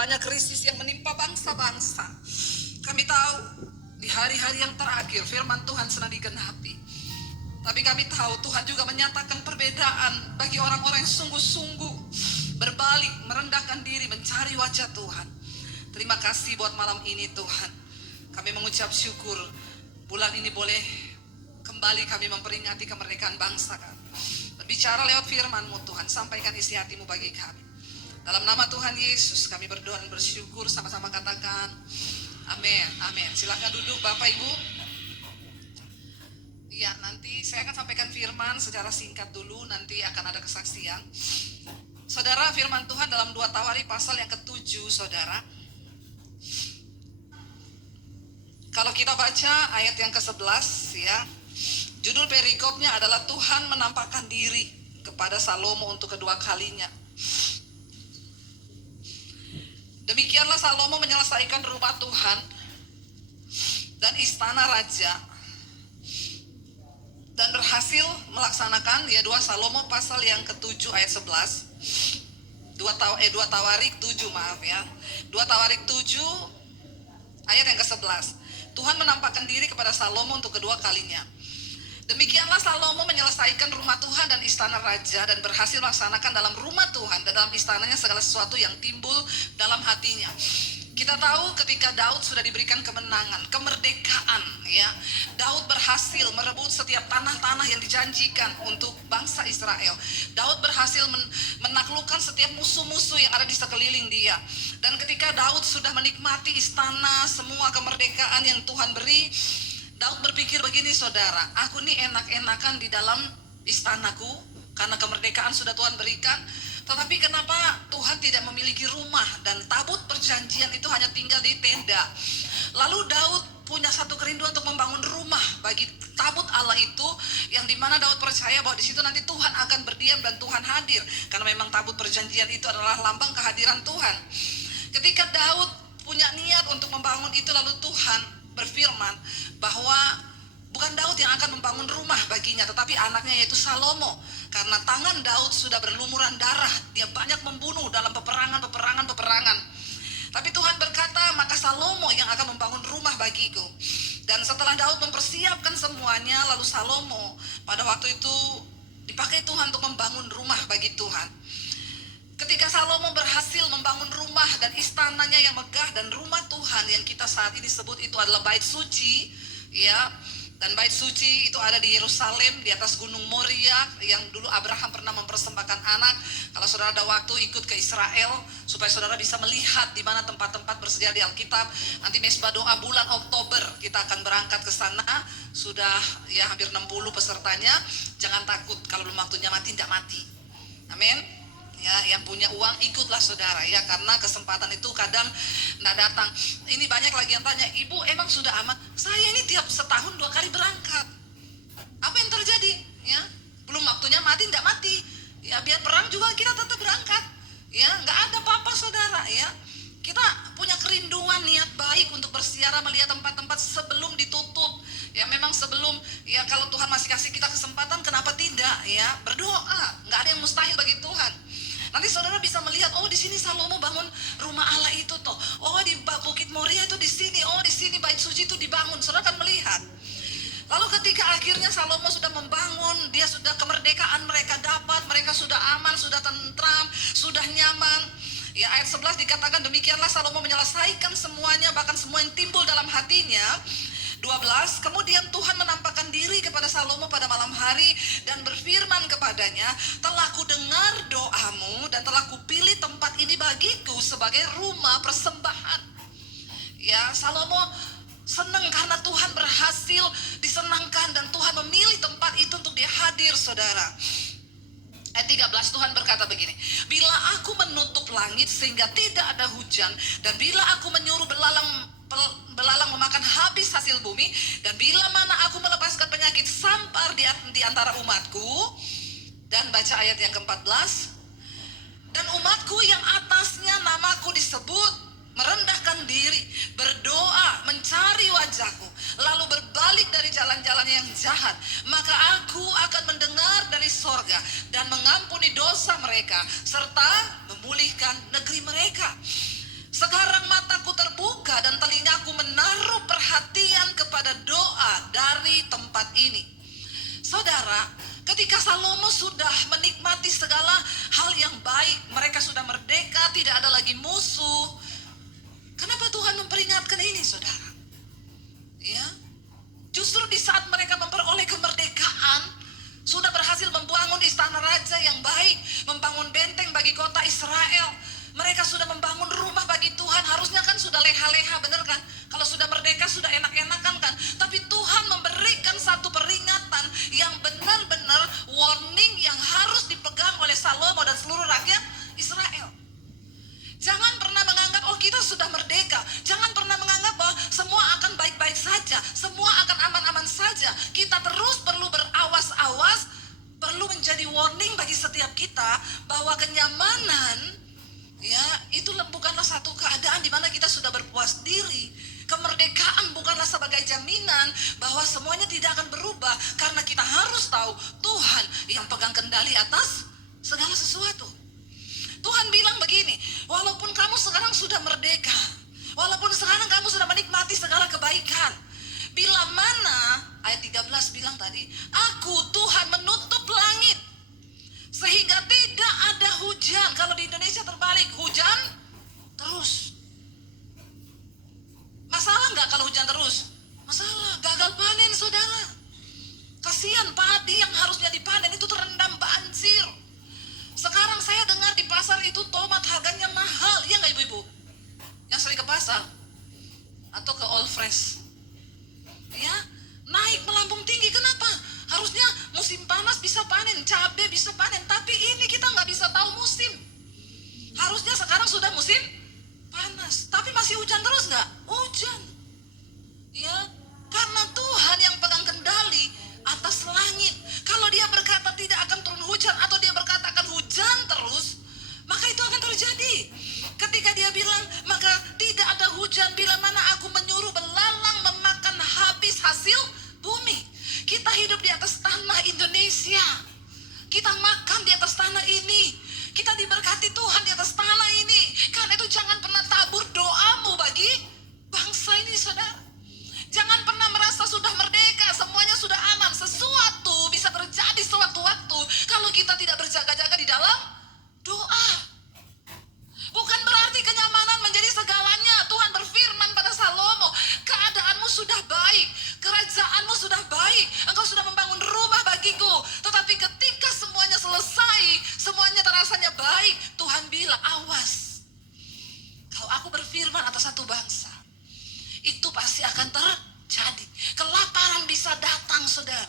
banyak krisis yang menimpa bangsa-bangsa. Kami tahu di hari-hari yang terakhir firman Tuhan sedang digenapi. Tapi kami tahu Tuhan juga menyatakan perbedaan bagi orang-orang yang sungguh-sungguh berbalik, merendahkan diri, mencari wajah Tuhan. Terima kasih buat malam ini Tuhan. Kami mengucap syukur bulan ini boleh kembali kami memperingati kemerdekaan bangsa kami. Berbicara lewat firman-Mu Tuhan, sampaikan isi hati-Mu bagi kami. Dalam nama Tuhan Yesus kami berdoa dan bersyukur, sama-sama katakan amin, amin. Silakan duduk Bapak Ibu. Ya, nanti saya akan sampaikan firman secara singkat dulu, nanti akan ada kesaksian. Saudara, firman Tuhan dalam 2 Tawari pasal yang ke-7, Saudara. Kalau kita baca ayat yang ke-11 ya, judul perikopnya adalah Tuhan menampakkan diri kepada Salomo untuk kedua kalinya. Demikianlah Salomo menyelesaikan rumah Tuhan dan istana raja dan berhasil melaksanakan ya 2 Salomo pasal yang ke-7 ayat 11. 2 Tawarik 7 maaf ya. 2 Tawarik 7 ayat yang ke-11. Tuhan menampakkan diri kepada Salomo untuk kedua kalinya. Demikianlah Salomo menyelesaikan rumah Tuhan dan istana raja dan berhasil melaksanakan dalam rumah Tuhan dan dalam istananya segala sesuatu yang timbul dalam hatinya. Kita tahu ketika Daud sudah diberikan kemenangan, kemerdekaan ya. Daud berhasil merebut setiap tanah-tanah yang dijanjikan untuk bangsa Israel. Daud berhasil menaklukkan setiap musuh-musuh yang ada di sekeliling dia. Dan ketika Daud sudah menikmati istana, semua kemerdekaan yang Tuhan beri, Daud berpikir begini saudara, aku nih enak-enakan di dalam istanaku karena kemerdekaan sudah Tuhan berikan. Tetapi kenapa Tuhan tidak memiliki rumah dan tabut perjanjian itu hanya tinggal di tenda. Lalu Daud punya satu kerinduan untuk membangun rumah bagi tabut Allah itu, yang dimana Daud percaya bahwa di situ nanti Tuhan akan berdiam dan Tuhan hadir. Karena memang tabut perjanjian itu adalah lambang kehadiran Tuhan. Ketika Daud punya niat untuk membangun itu, lalu Tuhan berfirman bahwa bukan Daud yang akan membangun rumah baginya, tetapi anaknya yaitu Salomo. Karena tangan Daud sudah berlumuran darah, dia banyak membunuh dalam peperangan. Tapi Tuhan berkata, maka Salomo yang akan membangun rumah bagiku. Dan setelah Daud mempersiapkan semuanya, lalu Salomo pada waktu itu dipakai Tuhan untuk membangun rumah bagi Tuhan. Ketika Salomo berhasil membangun rumah dan istananya yang megah dan rumah Tuhan yang kita saat ini sebut itu adalah bait suci ya. Dan bait suci itu ada di Yerusalem, di atas gunung Moria yang dulu Abraham pernah mempersembahkan anak. Kalau saudara ada waktu ikut ke Israel supaya saudara bisa melihat di mana tempat-tempat bersedia di Alkitab. Nanti mesbah doa bulan Oktober kita akan berangkat ke sana. Sudah ya hampir 60 pesertanya. Jangan takut kalau belum waktunya mati, tidak mati. Amin. Ya, yang punya uang ikutlah saudara ya, karena kesempatan itu kadang tidak datang. Ini banyak lagi yang tanya, ibu emang sudah aman? Saya ini tiap setahun 2 kali berangkat. Apa yang terjadi? Ya, belum waktunya mati, tidak mati. Ya, biar perang juga kita tetap berangkat. Ya, nggak ada apa-apa saudara ya. Kita punya kerinduan niat baik untuk bersiara melihat tempat-tempat sebelum ditutup. Ya memang sebelum ya, kalau Tuhan masih kasih kita kesempatan, kenapa tidak ya? Berdoa, nggak ada yang mustahil bagi Tuhan. Nanti saudara bisa melihat, oh di sini Salomo bangun rumah Allah itu toh. Oh di Bukit Moria itu di sini. Oh di sini bait suci itu dibangun. Saudara akan melihat. Lalu ketika akhirnya Salomo sudah membangun, dia sudah kemerdekaan mereka dapat, mereka sudah aman, sudah tentram, sudah nyaman. Ya ayat 11 dikatakan demikianlah Salomo menyelesaikan semuanya, bahkan semua yang timbul dalam hatinya. 12, kemudian Tuhan menampakkan diri kepada Salomo pada malam hari dan berfirman kepadanya, telah kudengar doamu dan telah kupilih tempat ini bagiku sebagai rumah persembahan. Ya, Salomo senang karena Tuhan berhasil disenangkan dan Tuhan memilih tempat itu untuk dia hadir, saudara. Ayat 13 Tuhan berkata begini, bila aku menutup langit sehingga tidak ada hujan, dan bila aku menyuruh belalang memakan habis hasil bumi, dan bila mana aku melepaskan penyakit sampar di antara umatku. Dan baca ayat yang ke-14, dan umatku yang atasnya namaku disebut merendahkan diri, berdoa, mencari wajahku, lalu berbalik dari jalan-jalan yang jahat, maka aku akan mendengar dari sorga dan mengampuni dosa mereka serta memulihkan negeri mereka. tempat ini. Saudara, ketika Salomo sudah menikmati segala hal yang baik, mereka sudah merdeka, tidak ada lagi musuh. Kenapa Tuhan memperingatkan ini, saudara? Ya, justru di saat mereka memperoleh kemerdekaan, sudah berhasil membangun istana raja yang baik, membangun benteng bagi kota Israel. Mereka sudah membangun rumah bagi Tuhan. Harusnya kan sudah leha-leha, benar kan? Kalau sudah merdeka sudah enak-enakan kan? Tapi Tuhan memberikan satu peringatan yang benar-benar warning yang harus dipegang oleh Salomo dan seluruh rakyat Israel. Jangan pernah menganggap, oh kita sudah merdeka. Jangan pernah menganggap bahwa semua akan baik-baik saja, semua akan aman-aman saja. Kita terus perlu berawas-awas, perlu menjadi warning bagi setiap kita bahwa kenyamanan, ya, itu bukanlah satu keadaan di mana kita sudah berpuas diri. Kemerdekaan bukanlah sebagai jaminan bahwa semuanya tidak akan berubah, karena kita harus tahu Tuhan yang pegang kendali atas segala sesuatu. Tuhan bilang begini, walaupun kamu sekarang sudah merdeka, walaupun sekarang kamu sudah menikmati segala kebaikan, bila mana, ayat 13 bilang tadi, aku Tuhan menutup langit sehingga tidak ada hujan. Kalau di Indonesia terbalik, hujan terus. Masalah nggak kalau hujan terus? Masalah, gagal panen, saudara. Kasihan padi yang harusnya dipanen itu terendam banjir. Sekarang saya dengar di pasar itu tomat harganya mahal, ya nggak ibu-ibu? Yang sering ke pasar atau ke All Fresh, ya, naik melambung tinggi. Kenapa? Harusnya musim panas bisa panen, cabai bisa panen, tapi ini kita nggak bisa tahu musim. Harusnya sekarang sudah musim panas, tapi masih hujan terus nggak? Hujan, ya, karena Tuhan yang pegang kendali atas langit. Kalau Dia berkata tidak akan turun hujan, atau Dia berkata akan hujan terus, maka itu akan terjadi. Ketika Dia bilang, maka tidak ada hujan bila mana aku menyuruh belalang memakan habis hasil bumi. Kita hidup di atas tanah Indonesia. Kita makan di atas tanah ini. Kita diberkati Tuhan di atas tanah ini. Karena itu jangan pernah tabur doamu bagi bangsa ini, saudara. Jangan pernah merasa sudah merdeka, semuanya sudah aman. Sesuatu bisa terjadi sewaktu-waktu kalau kita tidak berjaga-jaga di dalam doa. Bukan berarti kenyamanan menjadi segalanya. Tuhan berfirman pada Salomo, keadaanmu sudah baik, kerajaanmu sudah baik, engkau sudah membangun rumah bagiku. Tetapi ketika semuanya selesai, semuanya terasanya baik, Tuhan bilang, awas, kalau aku berfirman atas satu bangsa, itu pasti akan terjadi. Kelaparan bisa datang, saudara.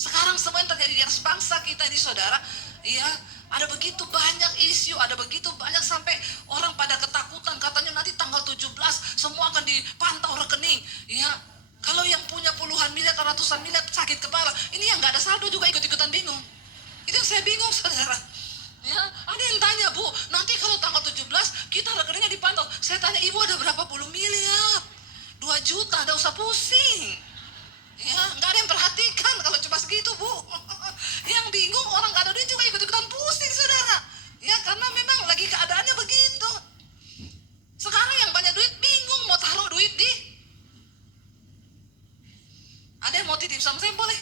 Sekarang semua yang terjadi di atas bangsa kita ini, saudara, ya, ada begitu banyak isu, ada begitu banyak sampai orang pada ketakutan. Katanya nanti tanggal 17 semua akan dipantau rekening. Ya, kalau yang punya puluhan miliar, ratusan miliar sakit kepala, ini yang nggak ada saldo juga ikut-ikutan bingung. Itu yang saya bingung, saudara. Ya, ada yang tanya, Bu, nanti kalau tanggal 17 kita rekeningnya dipantau. Saya tanya, Ibu ada berapa puluh miliar? 2 juta, nggak usah pusing. Ya, nggak ada yang perhatikan kalau cuma segitu, Bu. Yang bingung orang nggak ada duit juga ikut-ikutan pusing, saudara. Ya, karena memang lagi keadaannya begitu. Sekarang yang banyak duit bingung mau taruh duit di. Ada yang mau titip sama saya, boleh?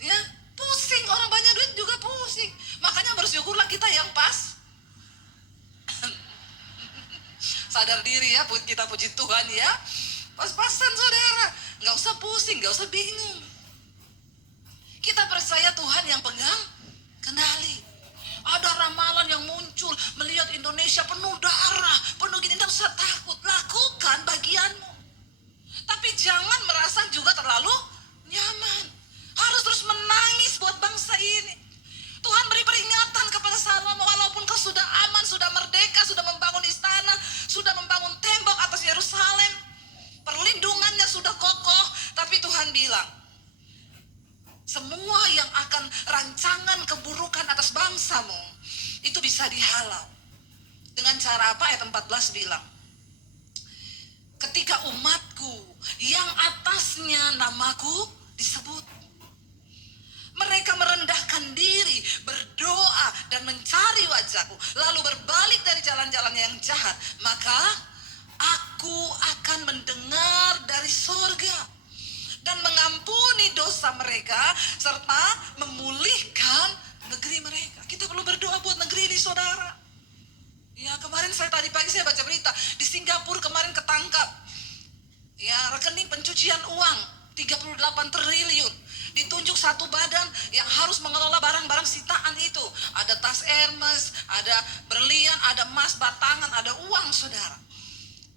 Ya, pusing, orang banyak duit juga pusing. Makanya bersyukurlah kita yang pas. Sadar diri ya, kita puji Tuhan ya. Pas-pasan, saudara. Nggak usah pusing, nggak usah bingung. Kita percaya Tuhan yang pegang kendali. Ada ramalan yang muncul, melihat Indonesia penuh darah, penuh gini, tidak usah takut. Lakukan bagianmu. Tapi jangan merasa juga terlalu nyaman. Harus terus menangis buat bangsa ini. Tuhan beri peringatan kepada Salomo, walaupun kau sudah aman, sudah merdeka, sudah membangun istana, sudah membangun tembok atas Yerusalem, perlindungannya sudah kokoh, tapi Tuhan bilang, semua yang akan rancangan keburukan atas bangsamu itu bisa dihalau. Dengan cara apa? Ayat 14 bilang, ketika umatku yang atasnya namaku disebut, mereka merendahkan diri, berdoa dan mencari wajahku, lalu berbalik dari jalan-jalannya yang jahat, maka aku akan mendengar dari sorga dan mengampuni dosa mereka serta memulihkan negeri mereka. Kita perlu berdoa buat negeri ini, saudara. Ya, kemarin tadi pagi saya baca berita di Singapura kemarin ketangkap. Ya, rekening pencucian uang 38 triliun. Ditunjuk satu badan yang harus mengelola barang-barang sitaan itu. Ada tas Hermes, ada berlian, ada emas batangan, ada uang, saudara.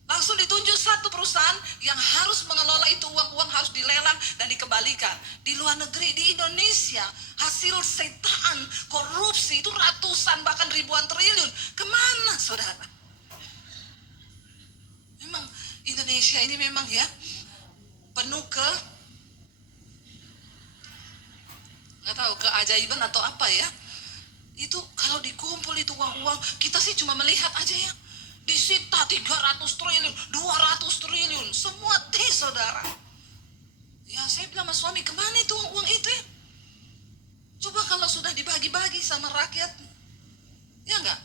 Langsung ditunjuk satu perusahaan yang harus mengelola itu, uang-uang harus dilelang dan dikembalikan. Di luar negeri, di Indonesia, hasil sitaan korupsi itu ratusan bahkan ribuan triliun. Kemana, saudara? Memang Indonesia ini memang ya penuh nggak tahu keajaiban atau apa ya. Itu kalau dikumpul itu uang-uang, kita sih cuma melihat aja ya. Disita 300 triliun, 200 triliun, semua saudara. Ya, saya bilang sama suami, kemana itu uang itu ya? Coba kalau sudah dibagi-bagi sama rakyat, ya enggak?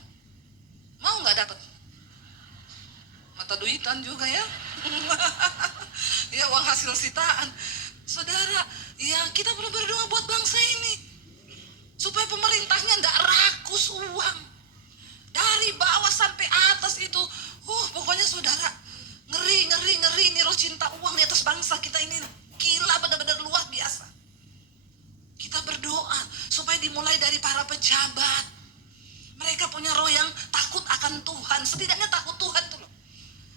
Mau enggak dapat? Mata duitan juga ya. Ya, uang hasil sitaan. Saudara, ya kita perlu berdoa buat bangsa ini. Supaya pemerintahnya enggak rakus uang. Dari bawah sampai atas itu, pokoknya saudara, ngeri nih roh cinta uang di atas bangsa kita ini. Gila, benar-benar luar biasa. Kita berdoa supaya dimulai dari para pejabat. Mereka punya roh yang takut akan Tuhan. Setidaknya takut Tuhan tuh loh.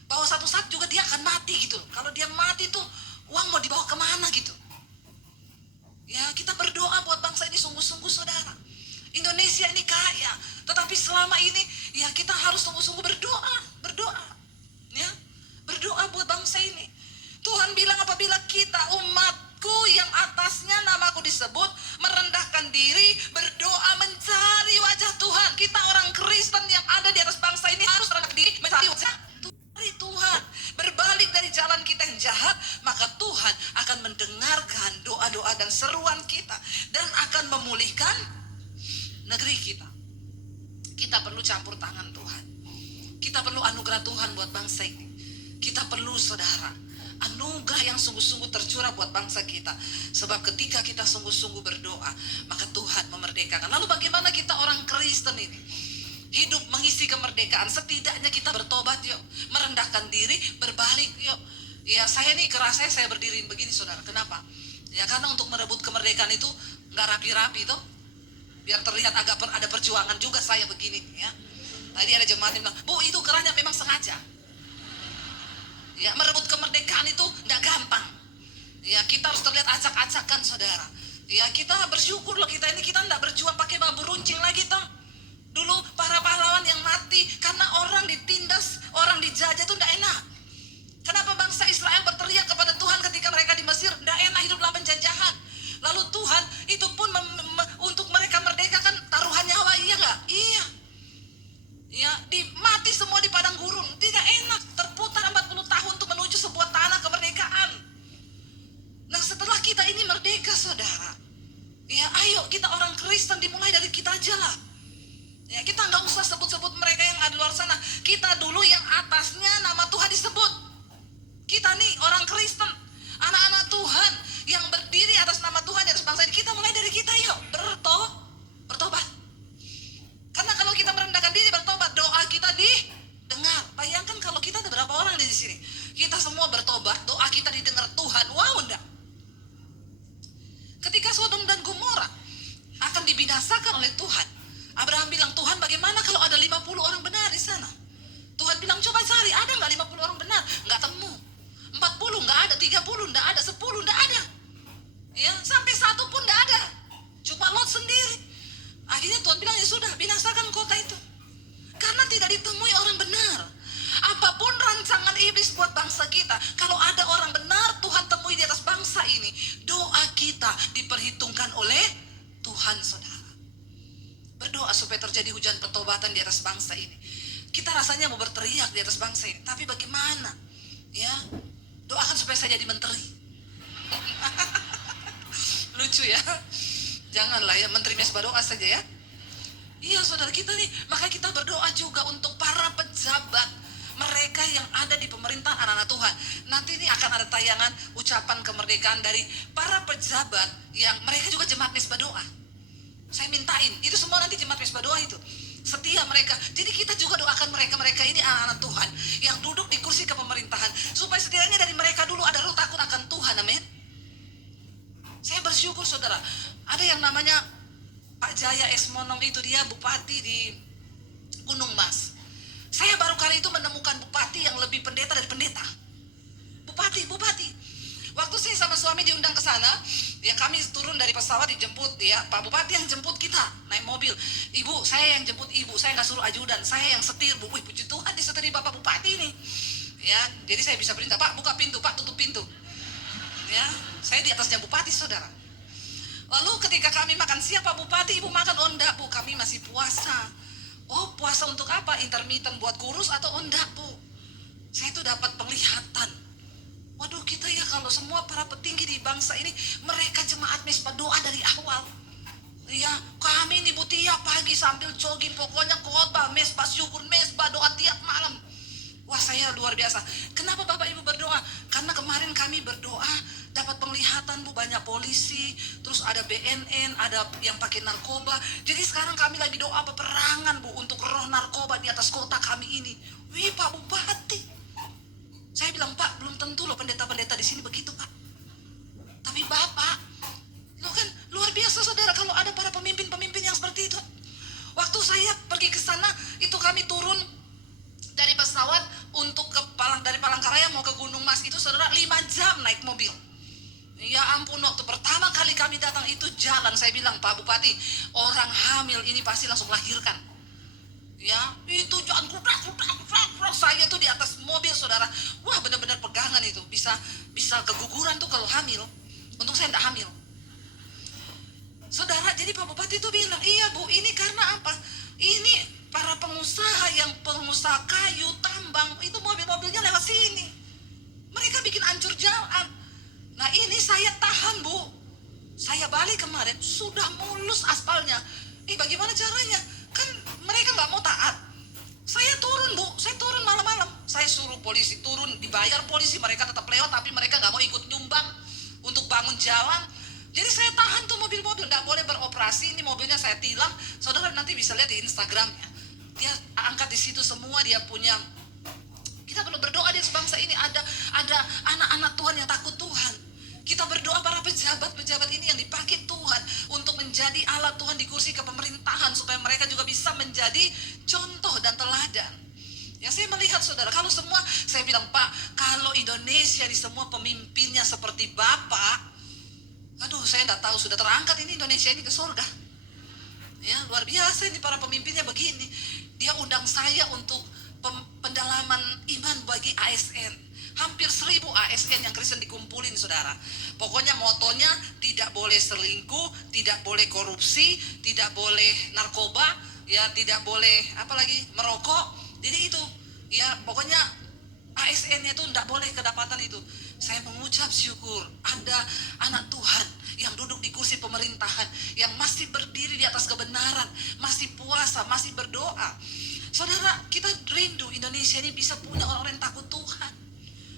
Bahwa satu saat juga dia akan mati gitu. Kalau dia mati tuh, uang mau dibawa kemana gitu. Ya, kita berdoa buat bangsa ini sungguh-sungguh, saudara. Indonesia ini kaya, tetapi selama ini ya kita harus sungguh-sungguh berdoa, ya, berdoa buat bangsa ini. Tuhan bilang apabila kita umatku yang atasnya namaku disebut merendahkan diri, berdoa mencari wajah Tuhan. Kita orang Kristen yang ada di atas bangsa ini harus rendah diri mencari wajah Tuhan, berbalik dari jalan kita yang jahat, maka Tuhan akan mendengarkan doa-doa dan seruan kita dan akan memulihkan negeri kita. Kita perlu campur tangan Tuhan. Kita perlu anugerah Tuhan buat bangsa ini. Kita perlu, saudara, anugerah yang sungguh-sungguh tercurah buat bangsa kita. Sebab ketika kita sungguh-sungguh berdoa, maka Tuhan memerdekakan. Lalu bagaimana kita orang Kristen ini hidup mengisi kemerdekaan? Setidaknya kita bertobat yuk, merendahkan diri, berbalik yuk. Ya, saya nih kerasa saya berdiri begini, saudara. Kenapa? Ya, karena untuk merebut kemerdekaan itu nggak rapi-rapi tuh. Biar terlihat agak ada perjuangan juga saya begini ya. Tadi ada jemaat yang bilang, Bu, itu kerahnya memang sengaja. Ya, merebut kemerdekaan itu enggak gampang. Ya, kita harus terlihat acak-acakan, saudara. Ya, kita bersyukur loh, kita enggak berjuang pakai bambu runcing lagi toh. Dulu para pahlawan yang mati karena orang ditindas, orang dijajah itu enggak enak. Kenapa bangsa Israel berteriak kepada Tuhan ketika mereka di Mesir, enggak enak hidup dalam penjajahan. Lalu Tuhan itu pun untuk mereka merdeka kan taruhan nyawa, iya enggak? Iya. Ya, mati semua di padang gurun. Tidak enak, terputar 40 tahun untuk menuju sebuah tanah kemerdekaan. Nah, setelah kita ini merdeka, saudara, ya ayo kita orang Kristen dimulai dari kita aja lah. Ya, kita nggak usah sebut-sebut mereka yang ada di luar sana. Kita dulu yang atasnya nama Tuhan disebut. Kita nih orang Kristen, anak-anak Tuhan yang berdiri atas nama Tuhan di atas bangsa ini. Kita mulai dari kita yuk, bertobat. Karena kalau kita merendahkan diri bertobat, doa kita didengar. Bayangkan kalau kita ada berapa orang di sini, kita semua bertobat, doa kita didengar Tuhan. Wow, enggak? Ketika Sodom dan Gomora akan dibinasakan oleh Tuhan, Abraham bilang, Tuhan bagaimana kalau ada 50 orang benar di sana? Tuhan bilang, coba cari, ada nggak 50 orang benar? Nggak temu. 40 nggak ada, 30 nggak ada, 10 nggak ada. Ya, sampai 1 pun nggak ada. Cuma Lot sendiri. Akhirnya Tuhan bilang, ya sudah, binasakan kota itu. Karena tidak ditemui orang benar. Apapun rancangan iblis buat bangsa kita, kalau ada orang benar, Tuhan temui di atas bangsa ini. Doa kita diperhitungkan oleh Tuhan, saudara. Berdoa supaya terjadi hujan pertobatan di atas bangsa ini. Kita rasanya mau berteriak di atas bangsa ini, tapi bagaimana? Ya, doakan supaya saya jadi menteri. Lucu ya. Janganlah ya, menteri mesbah doa saja ya. Iya, saudara, kita nih, maka kita berdoa juga untuk para pejabat, mereka yang ada di pemerintahan anak-anak Tuhan. Nanti ini akan ada tayangan ucapan kemerdekaan dari para pejabat yang mereka juga jemaat Misbah Doa. Saya mintain, itu semua nanti jemaat Misbah Doa itu setia mereka. Jadi kita juga doakan mereka ini anak-anak Tuhan yang duduk di kursi kepemerintahan, supaya setidaknya dari mereka dulu ada roh takut akan Tuhan. Amin. Saya bersyukur saudara, ada yang namanya Pak Jaya Esmonong, itu dia bupati di Gunung Mas. Saya baru kali itu menemukan bupati yang lebih pendeta dari pendeta. Bupati. Waktu saya sama suami diundang ke sana, ya kami turun dari pesawat dijemput, ya Pak Bupati yang jemput kita naik mobil. Ibu, saya yang jemput ibu, saya nggak suruh ajudan, saya yang setir, Bu. Wih, puji Tuhan disetiri Bapak Bupati ini. Ya, jadi saya bisa perintah, Pak buka pintu, Pak tutup pintu. Ya, saya di atasnya bupati saudara. Lalu ketika kami makan siang, Pak Bupati, Ibu makan? Oh enggak Bu, kami masih puasa. Oh, puasa untuk apa? Intermittent buat kurus atau enggak Bu? Saya itu dapat penglihatan. Waduh, kita ya kalau semua para petinggi di bangsa ini, mereka jemaat Misbah Doa dari awal. Ya, kami ini Bu tiap pagi sambil jogging, pokoknya khotbah, mesbah syukur, mesbah doa tiap malam. Wah, saya luar biasa. Kenapa Bapak Ibu berdoa? Karena kemarin kami berdoa dapat penglihatan Bu, banyak polisi, terus ada BNN, ada yang pakai narkoba. Jadi sekarang kami lagi doa peperangan Bu untuk roh narkoba di atas kota kami ini. Wih, Pak Bupati. Saya bilang, Pak, belum tentu loh pendeta-pendeta di sini begitu, Pak. Tapi Bapak, lo kan luar biasa saudara kalau ada para pemimpin-pemimpin yang seperti itu. Waktu saya pergi ke sana, itu kami turun dari pesawat untuk dari Palangkaraya mau ke Gunung Mas itu saudara 5 jam naik mobil. Ya ampun, waktu pertama kali kami datang itu jalan, saya bilang, Pak Bupati, orang hamil ini pasti langsung melahirkan. Ya, itu jangan kudrak, saya tuh di atas mobil saudara. Wah, benar-benar pegangan itu, bisa keguguran tuh kalau hamil. Untung saya tidak hamil. Saudara, jadi Pak Bupati tuh bilang, iya Bu, ini karena apa? Ini para pengusaha kayu, tambang, itu mobil-mobilnya lewat sini. Mereka bikin hancur jalan. Nah ini saya tahan Bu. Saya balik kemarin, sudah mulus aspalnya. Bagaimana caranya? Kan mereka nggak mau taat. Saya turun Bu, saya turun malam-malam. Saya suruh polisi turun, dibayar polisi, mereka tetap lewat, tapi mereka nggak mau ikut nyumbang untuk bangun jalan. Jadi saya tahan tuh mobil-mobil, nggak boleh beroperasi. Ini mobilnya saya tilang, saudara nanti bisa lihat di Instagramnya. Dia angkat di situ semua, dia punya. Kita perlu berdoa di sebangsa ini ada anak-anak Tuhan yang takut Tuhan. Kita berdoa para pejabat-pejabat ini yang dipakai Tuhan untuk menjadi alat Tuhan di kursi kepemerintahan, supaya mereka juga bisa menjadi contoh dan teladan. Ya, saya melihat saudara, kalau semua, saya bilang, Pak, kalau Indonesia di semua pemimpinnya seperti Bapak, aduh, saya tidak tahu sudah terangkat ini Indonesia ini ke surga. Ya, luar biasa ini para pemimpinnya begini. Dia undang saya untuk pendalaman iman bagi ASN. Hampir 1000 ASN yang Kristen dikumpulin saudara. Pokoknya motonya tidak boleh selingkuh, tidak boleh korupsi, tidak boleh narkoba, ya tidak boleh apalagi merokok. Jadi itu, ya pokoknya ASN-nya itu tidak boleh kedapatan itu. Saya mengucap syukur ada anak Tuhan yang duduk di kursi pemerintahan, yang masih berdiri di atas kebenaran, masih puasa, masih berdoa. Saudara, kita rindu Indonesia ini bisa punya orang-orang yang takut Tuhan.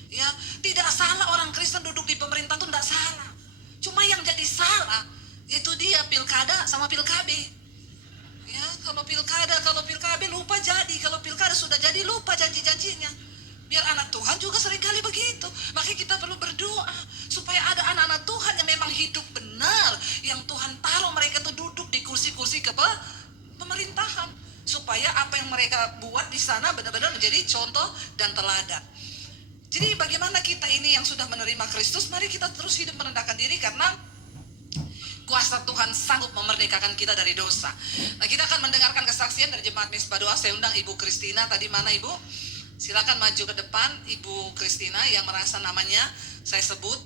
Ya, tidak salah orang Kristen duduk di pemerintahan itu, tidak salah. Cuma yang jadi salah itu dia pilkada sama pilkabe. Ya, kalau pilkabe lupa jadi, kalau pilkada sudah jadi lupa janji-janjinya. Biar anak Tuhan juga seringkali begitu. Makanya kita perlu berdoa supaya ada anak-anak Tuhan yang memang hidup benar, yang Tuhan taruh mereka itu duduk di kursi-kursi pemerintahan, supaya apa yang mereka buat di sana benar-benar menjadi contoh dan teladan. Jadi bagaimana kita ini yang sudah menerima Kristus, mari kita terus hidup merendahkan diri, karena kuasa Tuhan sanggup memerdekakan kita dari dosa. Nah, kita akan mendengarkan kesaksian dari jemaat Misbah Doa. Saya undang Ibu Kristina. Tadi mana Ibu? Silakan maju ke depan Ibu Kristina yang merasa namanya saya sebut.